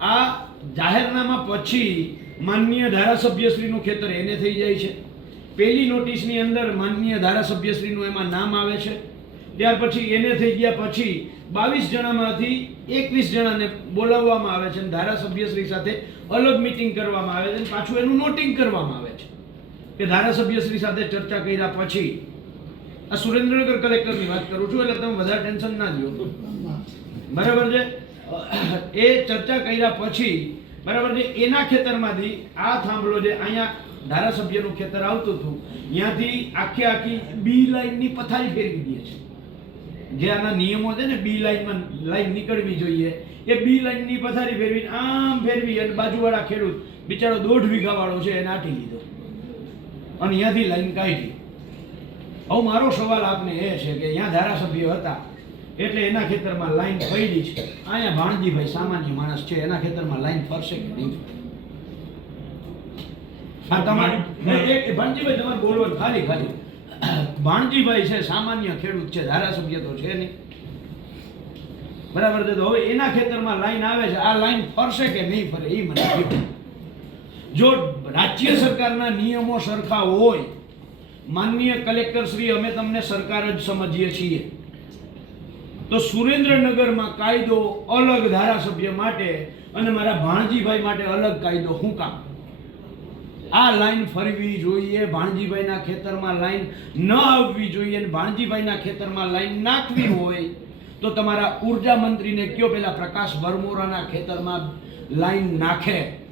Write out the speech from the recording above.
આ જાહેરનામા પછી માનનીય ધારાસભ્યશ્રીનું ખેતર એને થઈ જાય છે. પહેલી નોટિસની અંદર માનનીય ધારાસભ્યશ્રીનું એમાં નામ આવે છે. ત્યાર પછી એને થઈ ગયા પછી 22 જણામાંથી 21 જણાને બોલાવવામાં આવે છે અને ધારાસભ્યશ્રી સાથે અલગ મીટિંગ કરવામાં આવે છે અને પાછું એનું નોટિંગ કરવામાં આવે છે કે ધારાસભ્યશ્રી સાથે ચર્ચા કર્યા પછી. આ સુરેન્દ્રનગર કલેક્ટરની વાત કરું છું એટલે તમે વધારે ટેન્શન ના લ્યો, બરાબર છે. એ ચર્ચા કર્યા પછી બરાબર છે એના ખેતરમાંથી આ થાંભલો જે અહીંયા ધારાસભ્યનું ખેતર આવતું હતું ત્યાંથી આખી બી લાઈનની પથારી ફેરવી દે છે. જે આના નિયમો છે ને બી લાઈનમાં લાઈન નીકળવી જોઈએ એ બી લાઈનની પથારી ફેરવી આમ ફેરવી અને બાજુવાળા ખેડૂત બિચારો 1.5 વીઘા વાળો છે એને આટી લીધો અને ત્યાંથી લાઈન કાઢી. હવે મારો સવાલ આપને એ છે કે અહીંયા ધારાસભ્ય હતા એટલે એના ખેતરમાં લાઈન પડી છે. અહીંયા ભાણજીભાઈ સામાન્ય માણસ છે, એના ખેતરમાં લાઈન ફરશે કે નહીં? આ તમારે ભાણજીભાઈ તમારે બોલવાનું ખાલી ભાણજીભાઈ છે, સામાન્ય ખેડૂત છે, ધારાસભ્ય તો છે નહીં, બરાબર છે. તો હવે એના ખેતરમાં લાઈન આવે છે, આ લાઈન ફરશે કે નહીં ફરે એ મને કહો. જો રાજ્ય સરકારના નિયમો સરખા હોય, માનનીય કલેક્ટર શ્રી, અમે તમને સરકાર જ સમજીએ છીએ, તો સુરેન્દ્રનગરમાં કાયદો અલગ ધારાસભ્ય માટે અને મારા ભાણજીભાઈ માટે અલગ કાયદો શું કામ? આ લાઈન ફરવી જોઈએ, ભાણજીભાઈના ખેતરમાં લાઈન ન આવવી જોઈએ અને ભાણજીભાઈના ખેતરમાં લાઈન નાખવી હોય તો તમારા ઉર્જા મંત્રીને કયો પેલા પ્રકાશ વરમોરાના ખેતરમાં લાઈન નાખે.